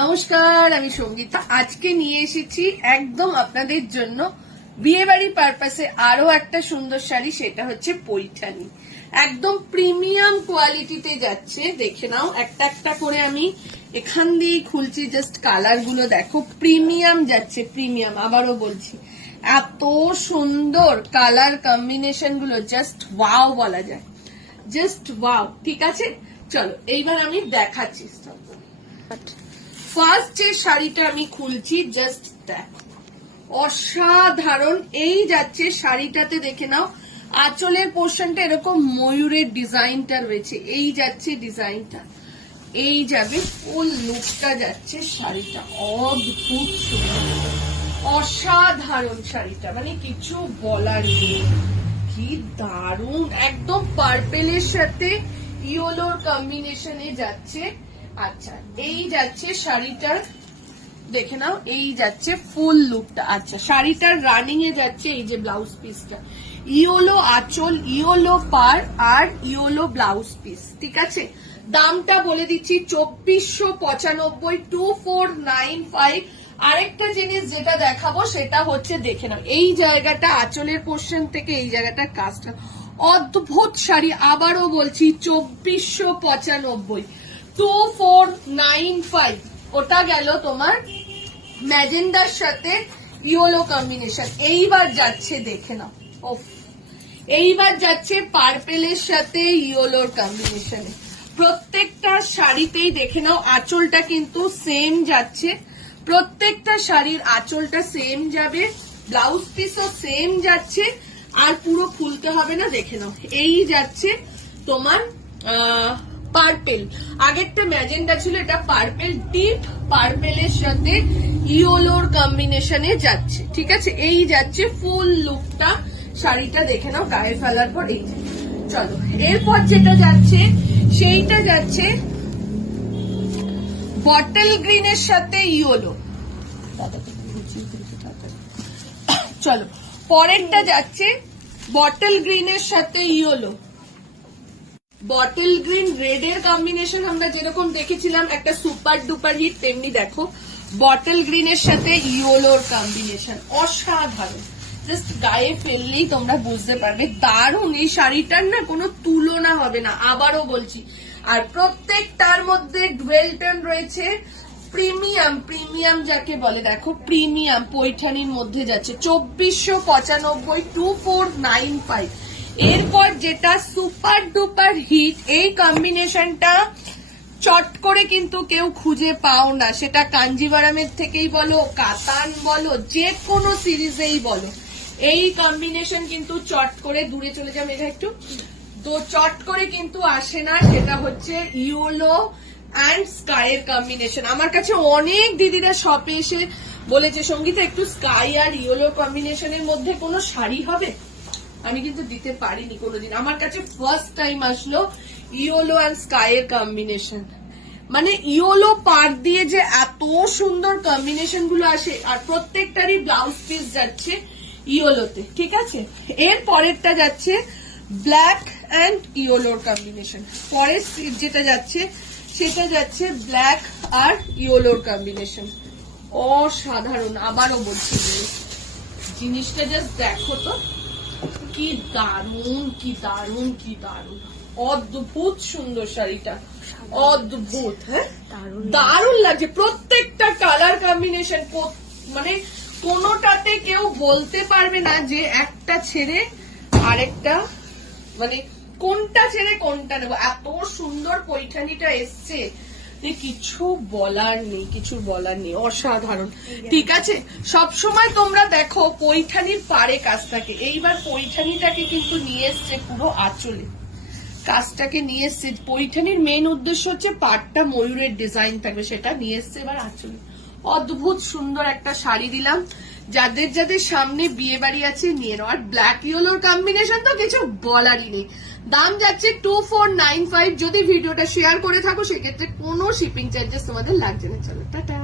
নমস্কার, আমি সঙ্গীতা। আজকে নিয়ে এসেছি একদম আপনাদের জন্য বিয়ে বাড়ি পারপাসে আরো একটা সুন্দর শাড়ি, সেটা হচ্ছে পৈঠানি। একদম প্রিমিয়াম কোয়ালিটিতে যাচ্ছে, দেখে নাও। একটা একটা করে আমি এখান দিয়ে খুলছি, জাস্ট কালার গুলো দেখো, প্রিমিয়াম যাচ্ছে, প্রিমিয়াম। আবারও বলছি, এত সুন্দর কালার কম্বিনেশন গুলো, জাস্ট ওয়াও বলা যায়, জাস্ট ওয়াও। ঠিক আছে, চলো এইবার আমি দেখাচ্ছি। ফার্স্ট যে শাড়িটা আমি খুলছি, জাস্ট দেখো, অসাধারণ। এই যাচ্ছে শাড়িটাতে, দেখে নাও আঁচলের পোর্শনটা এরকম ময়ূরের ডিজাইনটা রয়েছে, এই যাচ্ছে ডিজাইনটা, এই যাবে ফুল লুকটা যাচ্ছে শাড়িটা, অদ্ভুত সুন্দর, অসাধারণ শাড়িটা, মানে কিছু বলার নেই, কি দারুণ। একদম পার্পেলের সাথে ইয়েলোর কম্বিনেশনে যাচ্ছে। আচ্ছা, এই যাচ্ছে শাড়িটার, দেখে নাও, এই যাচ্ছে ফুল লুকটা। আচ্ছা, শাড়িটার রানিং এ যাচ্ছে এই যে ব্লাউজ পিসটা, ইয়েলো আঁচল, ইয়েলো পার আর ইয়েলো ব্লাউজ পিস। ঠিক আছে, দামটা বলে দিচ্ছি 2495, 2495। আরেকটা জিনিস যেটা দেখাবো সেটা হচ্ছে, দেখে নাও এই জায়গাটা আঁচলের পোর্শন থেকে এই জায়গাটা কাজটা, অদ্ভুত শাড়ি। আবারও বলছি 2495, 2495। ওটা গেল তোমার ম্যাজেন্ডার সাথে ইয়েলো কম্বিনেশন। এইবার যাচ্ছে, দেখে নাও, এইবার যাচ্ছে পার্পেলের সাথে ইয়েলোর কম্বিনেশনে। প্রত্যেকটা শাড়িতেই দেখে নাও আঁচলটা কিন্তু সেম যাচ্ছে, প্রত্যেকটা শাড়ির আঁচলটা সেম যাবে, ব্লাউজ পিসও সেম যাচ্ছে, আর পুরো খুলতে হবে না। দেখে নাও, এই যাচ্ছে তোমার পার্পেল, আগেরটা ম্যাজেন্ডা ছিল, এটা পার্পেল, ডিপ পার্পেলের সাথে ইয়েলোর কম্বিনেশনে যাচ্ছে। ঠিক আছে, এই যাচ্ছে ফুল লুকটা শাড়িটা, দেখে নাও গায়ে ফেলার পর। এই চলো এরপর যেটা যাচ্ছে সেইটা যাচ্ছে বটল গ্রিনের সাথে ইয়েলো। চলো পরেরটা যাচ্ছে বটল গ্রিনের সাথে ইয়েলো। বটল গ্রিন রেড এর কম্বিনেশন আমরা যেরকম দেখেছিলাম একটা সুপার ডুপার হিট, তেমনি দেখো বটল গ্রিনের সাথে ইয়েলোর কম্বিনেশন, অসাধারণ। জাস্ট গায়ে ফেললেই তোমরা বুঝতে পারবে, দারুণ। এই শাড়িটার না কোনো তুলনা হবে না, আবারও বলছি। আর প্রত্যেকটার মধ্যে ডুয়েল টোন রয়েছে, প্রিমিয়াম, প্রিমিয়াম যাকে বলে, দেখো প্রিমিয়াম পৈঠানির মধ্যে যাচ্ছে 2495, 2495। এরপর যেটা সুপার ডুপার হিট, এই কম্বিনেশনটা চট করে কিন্তু কেউ খুঁজে পাও না, সেটা কাঞ্জিভারামের থেকেই বলো, কাতান বলো, যে কোনো সিরিজেই বলো, এই কম্বিনেশন কিন্তু চট করে, দূরে চলে যাবে এটা একটু, তো চট করে কিন্তু আসে না। সেটা হচ্ছে ইয়েলো অ্যান্ড স্কাইয়ের কম্বিনেশন। আমার কাছে অনেক দিদিরা শপে এসে বলেছে, সঙ্গীতা একটু স্কাই আর ইয়েলো কম্বিনেশনের মধ্যে কোনো শাড়ি হবে? আমি কিন্তু দিতে পারিনি কোনোদিন, আমার কাছে ফার্স্ট টাইম আসলো ইয়েলো অ্যান্ড স্কাইয়ের কম্বিনেশন। মানে ইয়েলো পার দিয়ে যে এত সুন্দর কম্বিনেশন গুলো আসে, আর প্রত্যেকটারই ব্লাউজ পিস যাচ্ছে ইয়েলোতে। ঠিক আছে, এর পরেরটা যাচ্ছে ব্ল্যাক অ্যান্ড ইয়েলোর কম্বিনেশন। পরের যেটা যাচ্ছে সেটা যাচ্ছে ব্ল্যাক আর ইয়েলোর কম্বিনেশন, অসাধারণ। আবারও বলছি, জিনিসটা জাস্ট দেখো তো, কি দারুণ, কি দারুণ, কি দারুণ, অদ্ভুত সুন্দর শাড়িটা, অদ্ভুত। হ্যাঁ, দারুণ লাগছে। প্রত্যেকটা কালার কম্বিনেশন, মানে কোনোটাতে কেউ বলতে পারবে না যে একটা ছেড়ে আরেকটা, মানে কোনটা ছেড়ে কোনটা নেবো, এত সুন্দর পৈঠানিটা এসছে, কিছু বলার নেই, কিছু বলার নেই, অসাধারণ। ঠিক আছে, সবসময় তোমরা দেখো পৈঠানির পাড়ে কাজ থাকে, এইবার পৈঠানিটাকে কিন্তু নিয়ে এসছে পুরো আঁচলে, কাজটাকে নিয়ে এসছে। পৈঠানির মেইন উদ্দেশ্য হচ্ছে পাড়টা ময়ূরের ডিজাইন থাকবে, সেটা নিয়ে এসছে এবার আঁচলে। অদ্ভুত সুন্দর একটা শাড়ি দিলাম, যাদের যাদের সামনে বিয়ে বাড়ি আছে নিয়ে নাও। আর ব্ল্যাক ইয়েলোর কম্বিনেশন তো কিছু বলারই নেই। দাম যাচ্ছে 2495। যদি ভিডিওটা শেয়ার করে থাকো সেক্ষেত্রে কোনো শিপিং চার্জেস তোমাদের লাগছে না। চলো টাটা।